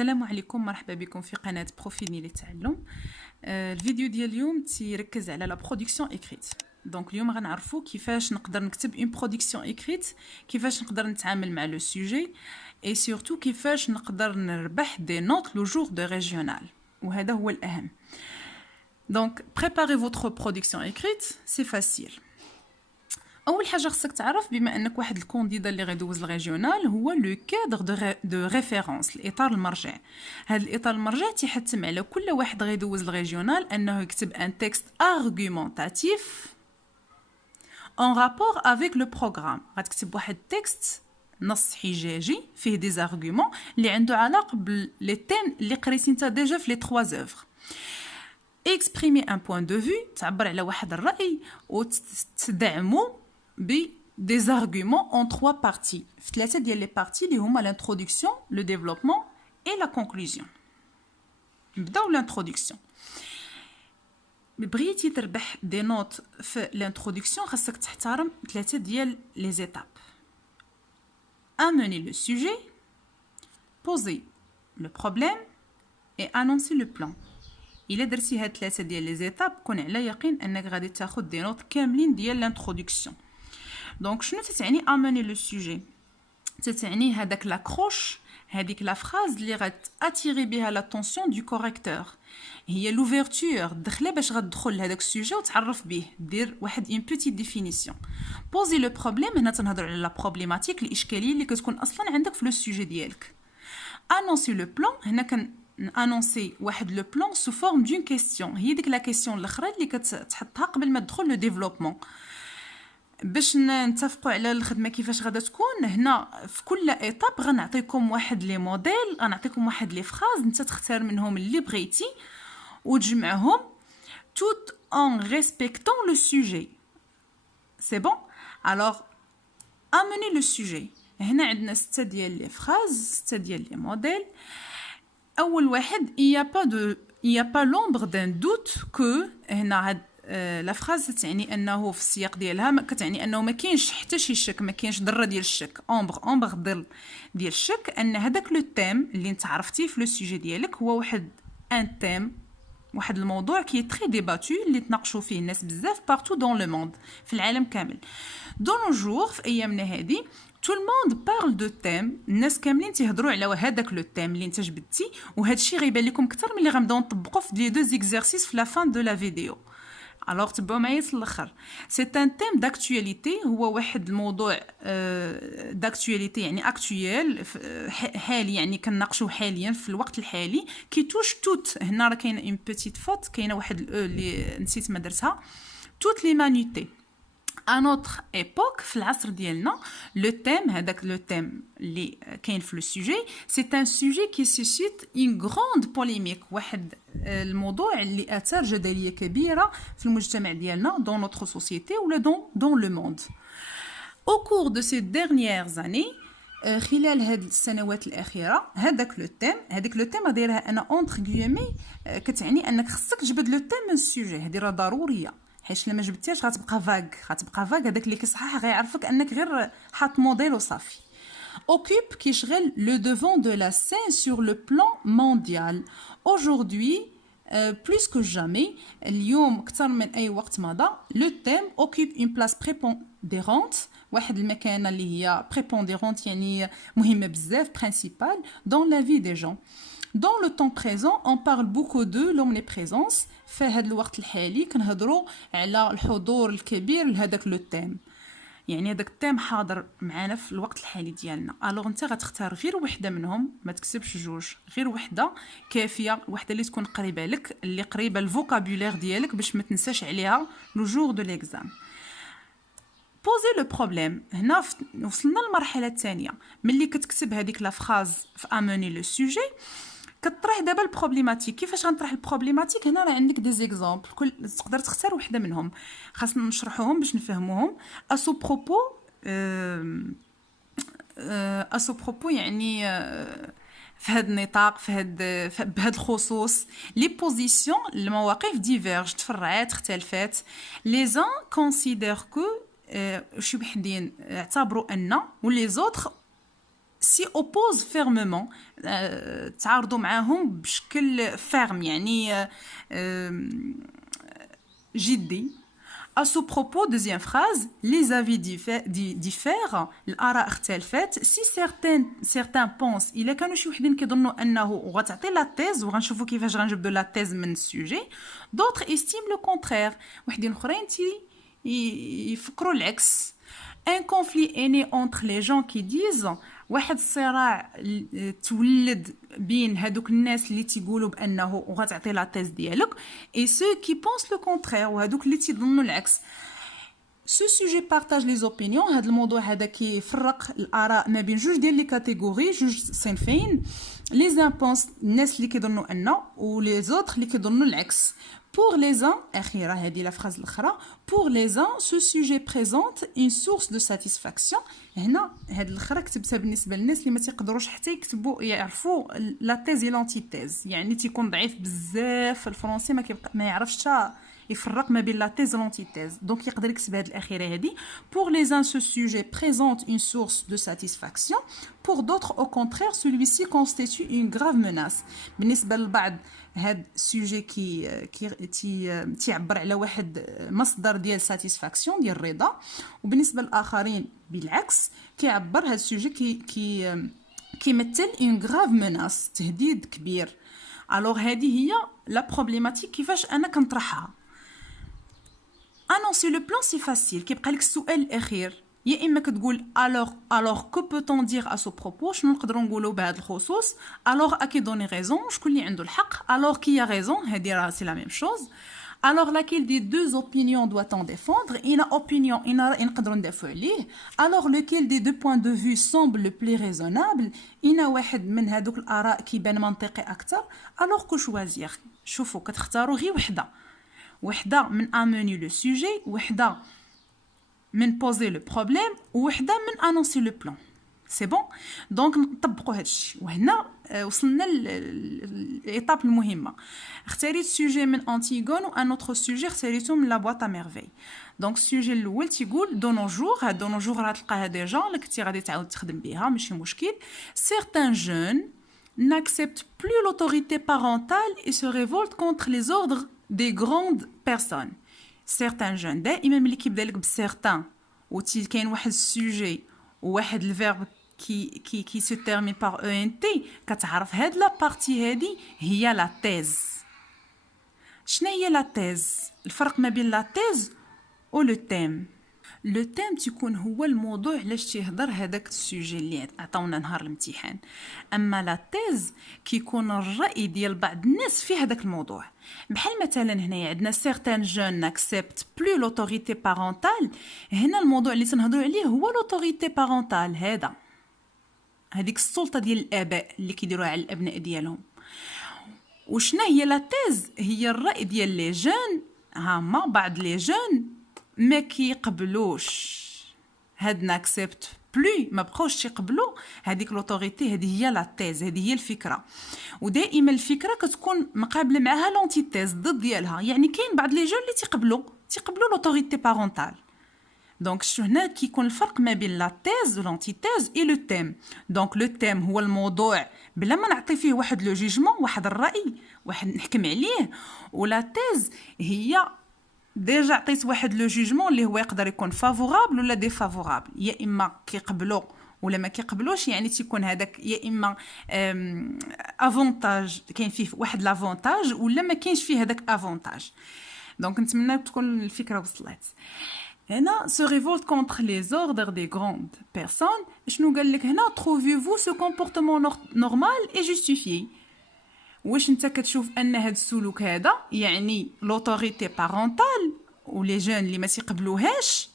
السلام عليكم، مرحبا بكم في قناة بروفيل للتعلم. الفيديو ديال اليوم تيركز على لا برودكسيون ايكريت. دونك اليوم غنعرفوا كيفاش نقدر نكتب اون برودكسيون ايكريت، كيفاش نقدر نتعامل مع لو سوجي اي سورتو كيفاش نقدر نربح دي نوت لو جور دو ريجيونال، وهذا هو الاهم. دونك بريباري فوتر برودكسيون ايكريت، سي فاسيل. اول حاجه خصك تعرف بما انك واحد الكونديدا اللي غيدوز الريجيونال هو لو كادر دو ريفيرونس، الاطار المرجع. هذا الاطار المرجع تيحتم على كل واحد غيدوز الريجيونال انه يكتب ان تكست ارغومونتاتيف en rapport avec le programme. غتكتب واحد تكست نص حجاجي فيه دي زارغومون اللي عنده علاقه بلي تيم اللي قريتي انت ديجا في لي 3 اوفر. exprimer un point de vue، تعبر على واحد الراي وتدعمو ب des arguments en 3 parties. في 3 ديال لي بارتي اللي هما l'introduction, le développement et la conclusion. نبداو l'introduction. بغيتي تربح دي نوت في l'introduction خاصك تحترم 3 ديال لي زيتاب. amener le sujet, poser le problème et annoncer le plan. الا درتي هاد 3 ديال لي زيتاب كون على يقين انك غادي تاخذ دي نوت كاملين ديال l'introduction. دونك شنو تتعني amener le sujet؟ تتعني هذاك لاكروش، هذيك لا فراز اللي غاتاتيري بها لاتونسيون دو كوريكتور، هي لوفيرتور، الدخله باش غتدخل لهذاك السوجي وتعرف به، دير واحد اون بوتيت ديفينيسيون. بوزي لو بروبليم، هنا تنهضروا على لا بروبليماتيك، الاشكاليه اللي كتكون اصلا عندك في لو سوجي ديالك. انونسي لو بلان، هنا انونسي واحد لو بلان سو فورم دون كيسيون، هي ديك لا كيسيون الاخرى اللي كتحطها قبل ما تدخل لو ديفلوبمون باش نتفقوا على الخدمه كيفاش غادا تكون. هنا في كل ايطاب غنعطيكم واحد لي موديل، غنعطيكم واحد لي فراز انت تختار منهم اللي بغيتي وتجمعهم tout en respectant le sujet. C'est bon? Alors amener le sujet. هنا عندنا 6 ديال لي فراز، 6 ديال لي موديل. اول واحد il y a pas l'ombre d'un doute que، هنا لا فراز تعني انه في السياق ديالها كتعني انه ما كاينش حتى شي شك، ما كاينش ذره ديال الشك، اومبر ظل ديال الشك ان هذاك لو تيم اللي انت عرفتيه في لو سوجي ديالك هو واحد ان تيم، واحد الموضوع كي تري ديباتو اللي تناقشوا فيه الناس بزاف بارتو دون لو موند، في العالم كامل. دون نو جور في ايامنا هذه تو الموند بارل دو تيم، الناس كاملين تيهضروا على هذاك لو تيم اللي انت جبدتي، وهذا الشيء غيبان لكم اكثر من اللي غنبداو نطبقوا في لي 2 زيكزارسيس في لا فان دو لا فيديو. alors تبعوا معايا للاخر. c'est un thème d'actualité، هو واحد الموضوع d'actualité يعني actuel، حالي يعني كنناقشوا حاليا في الوقت الحالي، كي توش توت. هنا راه كاينه اون بيتيت فوت، كاينه واحد الاو اللي نسيت ما درتها. toute l'humanité à notre époque، في العصر ديالنا. le thème، هذاك le thème اللي كاين في le sujet، c'est un sujet qui suscite une grande polémique، واحد الموضوع اللي اثار جدليه كبيره في المجتمع ديالنا dans notre société ولا dans le monde. au cours de ces dernières années، خلال هاد السنوات الاخيره هذاك لو تيم دايرها انا اونتر غيومي، كتعني انك خصك تجبد لو تيم من السوجي، هذه راه ضروريه، حيت لما جبتيهاش غتبقى فاغ، هذاك اللي كيصحح غيعرفك انك غير حاط موديل وصافي. occupe كيشغل لو devant de la scène sur le plan mondial aujourd'hui plus que jamais. اليوم اكثر من اي وقت مضى لو تيم occupe une place prépondérante، واحد المكانه اللي هي prépondérante يعني مهمه بزاف، principale dans la vie des gens. dans le temps présent on parle beaucoup de l'omniprésence، في هذا الوقت الحالي كنهضروا على الحضور الكبير لهذاك لو تيم، يعني هذاك التيم حاضر معنا في الوقت الحالي ديالنا. الوغ انت غتختار غير وحده منهم، ما تكتبش جوج، غير وحده كافيه، وحده اللي تكون قريبه لك، اللي قريبه الفوكابولير ديالك باش ما تنساش عليها لو جور دو ليكزام. بوزي لو بروبليم، هنا وصلنا للمرحله الثانيه ملي كتكتب هذيك لا فراز في اموني لو سوجي، كطرح دابا البروبليماتيك. كيفاش غنطرح البروبليماتيك؟ هنا راه عندك دي زيكزامبل، كل تقدر تختار وحده منهم، خاصنا نشرحوهم باش نفهموهم. اسو بروبو يعني في هذا النطاق، بهذا الخصوص. لي بوزيسيون، المواقف ديفيرج، تفرعات، اختلفات. لي زان كونسيدير كو، شي وحدين اعتبروا ان، ولي زوتر s'y oppose fermement تعارضوا معاهم بشكل ferme يعني جدي. À ce propos, deuxième phrase, les avis diffèrent, الآراء اختلفت. Si certains pensent إلا كانوا شي وحدين كيظنوا أنه وغتعطي لا تيز وغنشوفوا كيفاش غنجبدوا لا تيز من السوجي. D'autres estiment le contraire. وحدين أخرين يفكروا العكس. Un conflit est né entre les gens qui disent واحد الصراع تولد بين هادوك الناس اللي تيقولوا بانه وغتعطي لا تيز ديالك et ceux qui pensent le contraire وهادوك اللي تيظنوا العكس. Ce sujet partage les opinions. هذا الموضوع هذا كيفرق الآراء ما بين جوج ديال لي كاتيجوري، جوج صنفين. les uns pensent الناس اللي كيظنوا ان و les autres اللي كيظنوا العكس. Pour les uns, أخيرة هذه la phrase الأخرى. Pour les uns, ce sujet présente une source de satisfaction. هنا هذه الأخرى كتبتها بالنسبة للناس اللي ما تيقدروش حتى يكتبوا يعرفوا لا تيز و لانتيتيز، يعني تيكون ضعيف بزاف في الفرنسي ما يعرفش يفرق ما بين لا تيز و لانتيتيز، دونك يقدر يكتب هذه الأخيرة هذه. Pour les uns, ce sujet présente une source de satisfaction. Pour d'autres, au contraire, celui-ci constitue une grave menace. بالنسبة للبعض هاد السوجي تيعبر على واحد مصدر ديال ساتيسفاكسيون ديال الرضا، وبالنسبه للاخرين بالعكس كيعبر هاد السوجي كيمثل اون غراف ميناس، تهديد كبير. الوغ هذه هي لا بروبليماتيك كيفاش انا كنطرحها. انونسي لو بلان سي فاسيل، كيبقى لك السؤال الاخير يا اما كتقول alors que peut-on dire à ce propos، شنو نقدروا نقولوا بهذا الخصوص. alors à qui donner raison، شكون اللي عنده الحق. alors qui a raison، هذه راه سي لا ميم شوز. alors laquelle des deux opinions doit-on défendre، إنا opinion إنا رأي نقدروا ندافعوا عليه. alors lequel des deux points de vue semble le plus raisonnable، إنا واحد من هذوك الآراء كيبان منطقي أكثر. alors que choisir، شوفوا كتختاروا غير وحده من amener le sujet، وحده من poser le problème، وحده من annoncer le plan. سي بون، دونك نطبقوا هذا الشيء. وهنا وصلنا للايطاب المهمه. اختاريت سوجي من انتيغون وان اوتر سوجي اختاريته من لا بواط ا ميرفي. دونك السوجي الاول تيقول دو نو جور، هاد دو نو جور راه تلقاها ديجا اللي كنتي غادي تعاود تخدم بها ماشي مشكل. certains jeunes n'acceptent plus l'autorité parentale et se révoltent contre les ordres des grandes personnes. certains jeunes دائما ملي كيبدا لك بسيرتان وتي كاين واحد السوجي وواحد الفيرب qui se termine par ENT، كتعرف هاد لا بارتي هادي هي لا تيز. شنو هي لا تيز؟ الفرق ما بين لا تيز و لو تيم. لو تيم تيكون هو الموضوع علاش تيهضر هذاك السوجي اللي عطاونا نهار الامتحان، اما لا تيز كيكون الراي ديال بعض الناس في هذاك الموضوع. بحال مثلا هنايا عندنا certains jeunes n'acceptent plus l'autorité parentale، هنا الموضوع اللي تنهضروا عليه هو l'autorité parentale، هذيك السلطه ديال الاباء اللي كيديروها على الابناء ديالهم. وشنا هي لا تيز؟ هي الراي ديال لي جون، هما بعض لي جون ما كيقبلوش هاد ناكسبت بلو، ما بقاوش يقبلوا هذيك لوتوريتي. هذه هي لا تيز، هذه هي الفكره. ودائما الفكره كتكون مقابله معها لونتيتيز ضد ديالها، يعني كاين بعض لي جون اللي تيقبلوا لوتوريتي بارونتال. دونك شو هنا كيكون الفرق ما بين لا تيز و لونتيتيز اي لو تيم. دونك لو تيم هو الموضوع بلا ما نعطي فيه واحد لو جيجمون، واحد الراي، واحد نحكم عليه. ولا تيز هي ديجا عطيت واحد لو جوجمون اللي هو يقدر يكون فافورابل ولا ديفافورابل، يا اما كيقبلوا ولا ما كيقبلوش، يعني تيكون هذاك يا اما افونتاج كاين فيه واحد لافونتاج ولا ما كاينش فيه هذاك افونتاج. دونك نتمنى تكون الفكره وصلت. هنا se révolte contre les ordres des grandes personnes. شنو قال لك هنا؟ trouvez-vous ce comportement normal et justifié. واش انت كتشوف ان هذا السلوك هذا يعني لوتوريتي بارونتال ولي جون اللي ما تيقبلوهاش،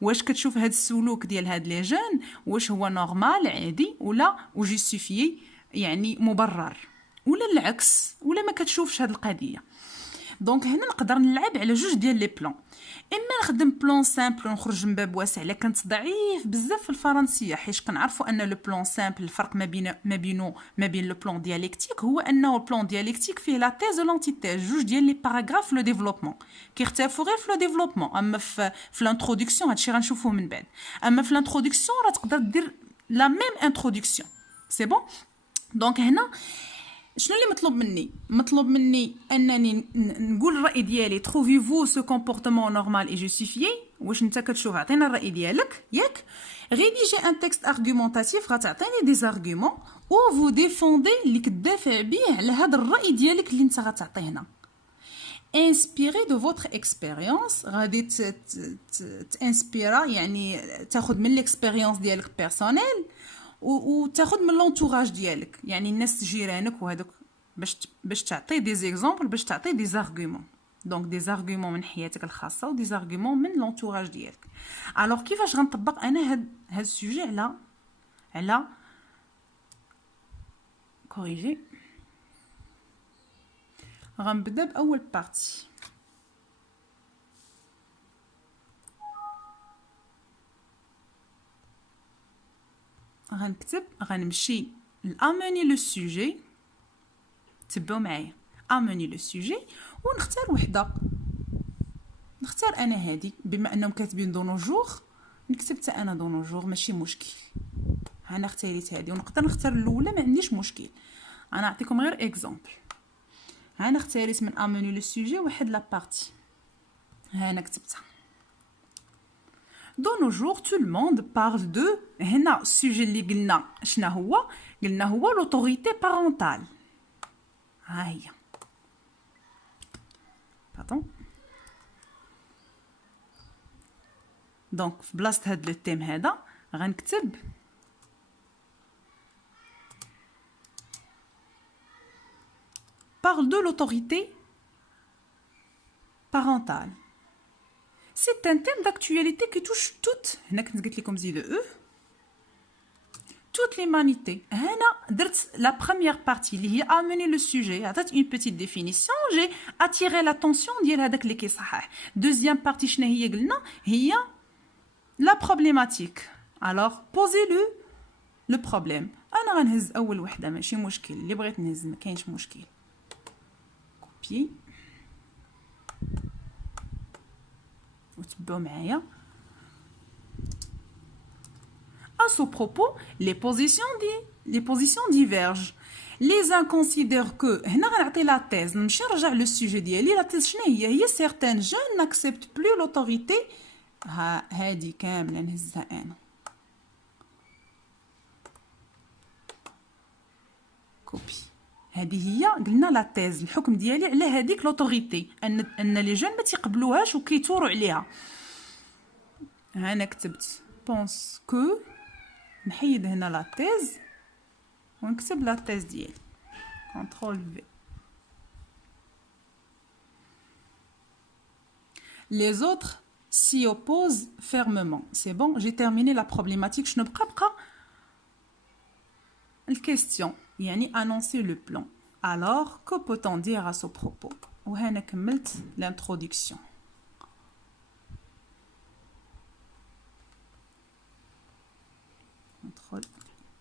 واش كتشوف هذا السلوك ديال هاد لي جون واش هو نورمال عادي ولا وجوستيفيي يعني مبرر، ولا العكس، ولا ما كتشوفش هاد القضيه. دونك هنا نقدر نلعب على جوج ديال لي بلان، اما نخدم بلان سامبل ونخرج من باب واسع. الا كنت ضعيف بزاف في الفرنسيه حيت كنعرفوا ان لو بلان سامبل الفرق ما بين لو بلان دياليكتيك هو انه البلان دياليكتيك فيه لا تيز و لونتيتيز، جوج ديال لي باراغراف لو ديفلوبمون كيختلفوا غير في لو ديفلوبمون. اما في الانتروداكسيون هادشي غنشوفوه من بعد. اما في الانتروداكسيون راه تقدر دير la même introduction. C'est bon? Donc هنا شنو اللي مطلوب مني انني نقول الراي ديالي. trouvez-vous ce comportement normal et justifié؟ واش انت كتشوف عطينا الراي ديالك ياك. rédiger un texte argumentatif غتعطيني des arguments ou vous défendez اللي كتدافع بيه على هذا الراي ديالك اللي انت غتعطيه هنا. inspiré de votre expérience غادي تانسبيرا يعني تاخذ من l'expérience ديالك بيرسونيل وتاخذ من لونتوراج ديالك يعني الناس جيرانك وهذوك باش تعطي دي زيكزامبل باش تعطي دي زارغومون. دونك دي زارغومون من حياتك الخاصه ودي زارغومون من لونتوراج ديالك. الوغ كيفاش غنطبق انا هاد السوجي على كوريجي. غنبدا باول بارتي. غنمشي لاموني لو سوجي. تبعوا معايا اموني لو سوجي ونختار وحده. نختار انا هذه بما انهم كاتبين دو نوجور نكتب حتى انا دو نوجور ماشي مشكل. انا اختاريت هذه ونقدر نختار الاولى ما عنديش مشكل. انا نعطيكم غير اكزامبل. انا اختاريت من اموني لو سوجي واحد لا بارتي. انا كتبتها دو نوجور tout le monde parle de. هنا السوجي اللي قلنا هو l'autorité parentale. ها هي باطون. دونك في بلاصه هاد لو تيم هذا غنكتب parle de l'autorité parentale. C'est un thème d'actualité qui touche toute هنا كنت قلت لكم زيدو toute l'humanité. هنا درت la première partie اللي هي amener le sujet. عطيت une petite définition. J'ai attiré l'attention ديال هذاك اللي كيصحح. deuxième partie شنو هي قلنا هي la problématique. alors posez le problème. انا غنهز اول وحده ماشي مشكل. اللي بغيت نهز ما كاينش مشكل. copier وتبعوا معايا. À ce propos, les positions divergent. Les uns considèrent que هنا غنعطي لا thèse. نمشي نرجع لو سوجي ديالي. لا thèse شنو هي certains jeunes n'acceptent plus l'autorité. هادي كامله نهزها انا. كوبي. هذه هي قلنا لا thèse الحكم ديالي على هذيك لوطوريتي ان لي جون ما تيقبلوهاش وكيتوروا عليها. انا كتبت pense que نحيد هنا لا thèse ونكتب لا thèse ديالي. كونترول في. les autres s'y opposent fermement. c'est bon, j'ai terminé la problématique. شنو بقى الكيستيون يعني annoncer le plan. alors que peut-on dire à ce propos. وهنا كملت l'introduction.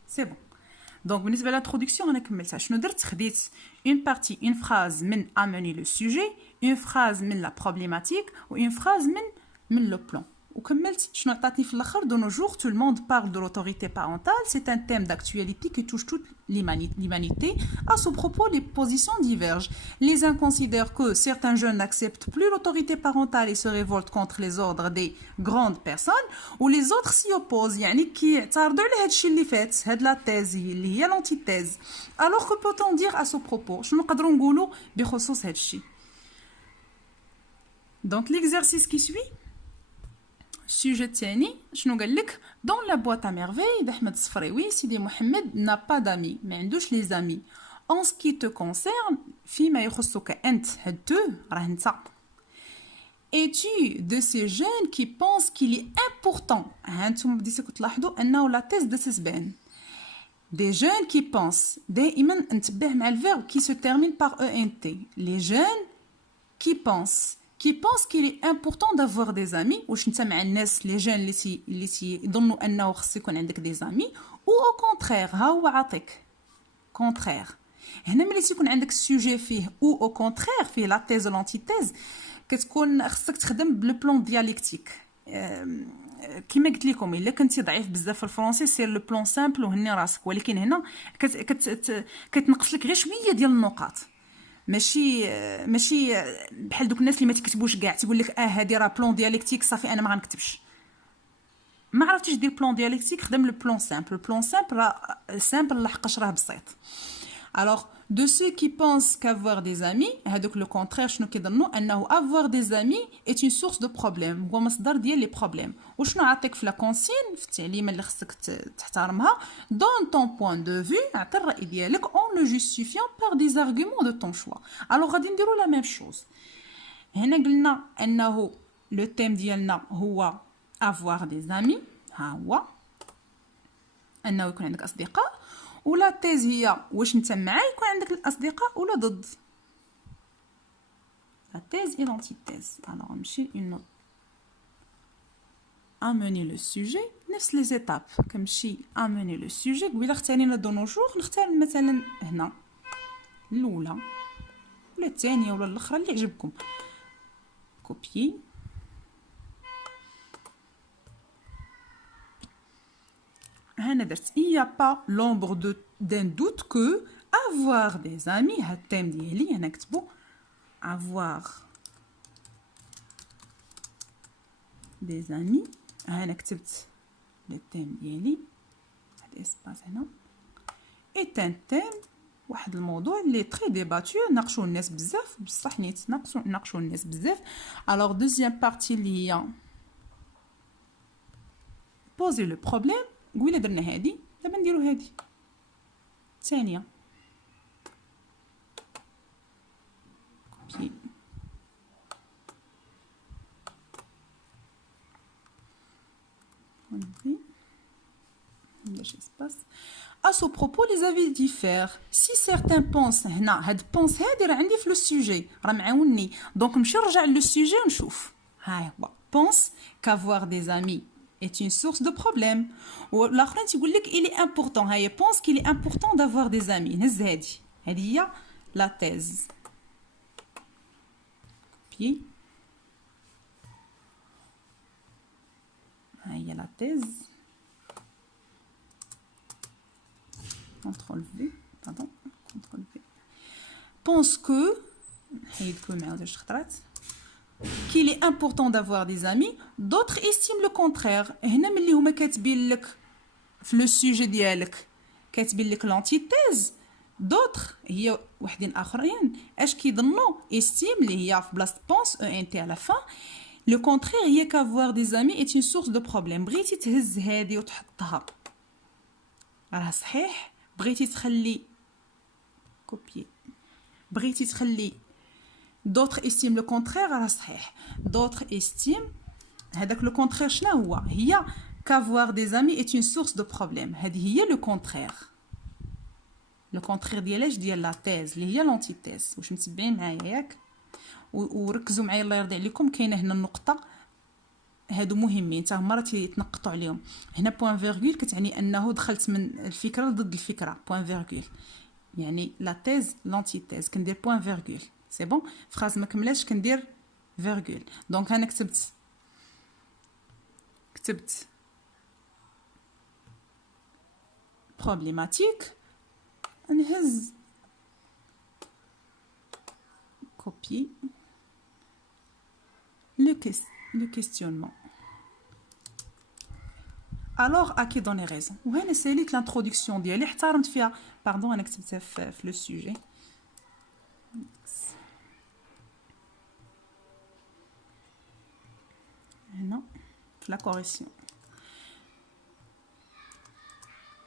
c'est bon. donc بالنسبه للانترودكسيون انا كملتها. شنو درت؟ خديت une partie une phrase من amener le sujet, une phrase من la problématique و une phrase من le plan وكملت. شنو عطاتني في الاخر؟ de nos jours tout le monde parle de l'autorité parentale. c'est un thème d'actualité qui touche toute l'humanité. À ce propos, les positions divergent. Les uns considèrent que certains jeunes n'acceptent plus l'autorité parentale et se révoltent contre les ordres des grandes personnes, ou les autres s'y opposent. يعني كيعترضوا على هادشي اللي فات. هاد لا thèse اللي هي l'antithèse. alors que peut-on dire à ce propos. شنو نقدروا نقولوا بخصوص هادشي. donc l'exercice qui suit. السوجي الثاني شنو قال لك؟ دون لا بواط ا ميرفي d'Ahmed Sfraoui. سيدي محمد n'a pas d'amis. ما عندوش لي زامي. en ce qui te concerne فيما يخصك انت. هاد تو راه انت. es-tu de ces jeunes qui pensent qu'il est important. هانتوما بديتو تلاحظوا انه لا تيز تتبان. des jeunes qui pensent. دائما انتبه مع الفيرب qui se termine par ent. les jeunes qui pensent qu'il est important d'avoir des amis. واش انت مع الناس لي جون اللي يظنوا انه خص يكون عندك دي زامي. او au contraire ها هو عاطيك contraire. هنا ملي تيكون عندك السوجي فيه او au contraire فيه لا تيز و لانتيتيز كتكون خصك تخدم بلو بلان ديالكتيك. كيما قلت لكم الا كنتي ضعيف بزاف في الفرنسي سير لو بلون سامبل وهني راسك، ولكن هنا كتنقص لك غير شويه ديال النقاط، ماشي بحال دوك الناس اللي ما تكتبوش كاع تقول لك هذه راه بلون ديالكتيك صافي انا ما غنكتبش. ما عرفتيش دير بلون ديالكتيك خدم لو بلون سامبل. البلون سامبل راه سامبل لحقاش راه بسيط. Alors, de ceux qui pensent qu'avoir des amis, هذوك le contraire شنو كيظنوا انه avoir des amis est une source de problème، هو مصدر ديال لي بروبليم. وشنو عطيك في لا كونسين في التعليمه اللي خصك تحترمها، dans ton point de vue عطي الراي ديالك en le justifiant par des arguments de ton choix. alors غادي نديرو لا ميم شوز. هنا قلنا انه لو تيم ديالنا هو avoir des amis، ها هو انه يكون عندك اصدقاء، ولا تيز هي واش انت معايا يكون عندك الاصدقاء ولا ضد. لا تيز اي لانتيتيز. alors نمشي une note amener le sujet نفس لي زيتاب كنمشي amener le sujet. قبيله اختارينا دو نو جور نختار مثلا هنا الاولى ولا الثانيه ولا الاخرى اللي عجبكم. كوبيي هنا درت il y a pas l'ombre d'un doute que avoir des amis هاد التيم ديالي هنا كتبو avoir des amis. هنا كتبت لو تيم ديالي هاد اسباس هنا est un thème واحد الموضوع اللي تري ديباتو ناقشوا الناس بزاف بصح نيت ناقشوا الناس بزاف. alors deuxième partie اللي هي poser le problème. قبيله درنا هادي دابا نديرو هادي الثانيه. كوبي ونبي باش يسباس. à ce propos les avis diffèrent si certains pensent. هنا هاد بونس هادي راه عندي في لو سوجي راه معاونني دونك نمشي نرجع لو سوجي ونشوف. ها هو pense qu'avoir des amis est une source de problème. والاخرين تيقول لك il est important. هي pense qu'il est important d'avoir des amis. نهز هادي هي لا تيز. كوبي هي لا تيز. contrôle V pardon contrôle V. pense que حيد كل معاود واش خطرات qu'il est important d'avoir des amis. d'autres estiment le contraire. هنا ملي هما كاتبين لك في لو سوجي ديالك كاتبين لك لانتيتيز d'autres هي وحدين اخرين اش كيظنوا estime اللي هي في بلاصه pense e n t à la fin. le contraire هي qu'avoir des amis est une source de problème. بغيتي تهز هذه وتحطها راه صحيح، بغيتي تخلي كوبي بغيتي تخلي d'autres estiment le contraire راه صحيح. d'autres estiment هذاك لو كونترير شنو هو؟ هي qu'avoir des amis est une source de problème. هذه هي لو كونترير. لو كونترير ديالاش ديال لا تيز اللي هي لونتيتيز. واش متبعين معايا ياك؟ وركزوا معايا الله يرضي عليكم. كاينه هنا النقطه هادو مهمين حتى هما راه تيتنقطوا عليهم. هنا بوين فيرغول كتعني انه دخلت من الفكره ضد الفكره. بوين فيرغول يعني لا تيز لونتيتيز كندير بوين فيرغول سي بون. فراز ما كملاش كندير فيرغول. دونك انا كتبت بروبليماتيك نهز كوبي le questionnement. alors à qui donner raison. وهنا ساليت l'introduction ديالي احترمت فيها باردون انا كتبتها في لو سوجي. هنا في لا كوريكسيون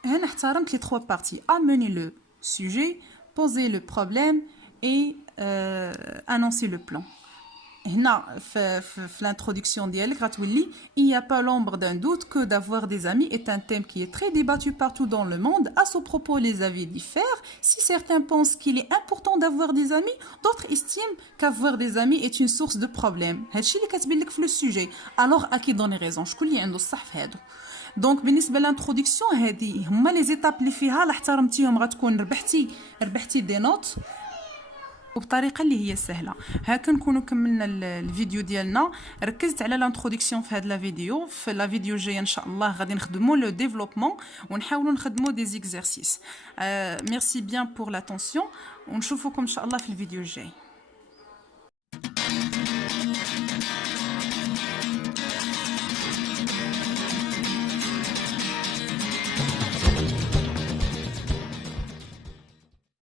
هنا احترمت لي 3 بارتي amener le sujet, poser le problème et annoncer le plan. هنا في l'introduction ديالك غتولي il n'y a pas l'ombre d'un doute que d'avoir des amis est un thème qui est très débattu partout dans le monde. À ce propos les avis diffèrent. Si certains pensent qu'il est important d'avoir des amis, d'autres estiment qu'avoir des amis est une source de problème. هادشي اللي كتبين لك في لو سوجي. alors à qui donner raison. شكون اللي عنده الصح في هادو؟ دونك بالنسبه للانتروداكسيون هذه هما لي زيتاب اللي فيها لا احترمتيهم غتكون ربحتي دي نوت. وبطريقه اللي هي سهله. هاكا نكونوا كملنا الفيديو ديالنا. ركزت على لانتروداكسيون في هذا لا فيديو. في لا فيديو الجايه ان شاء الله غادي نخدموا لو ديفلوبمون ونحاولوا نخدموا دي زيكزارسيس. ميرسي بيان بور لاتونسيون ونشوفكم ان شاء الله في الفيديو الجاي.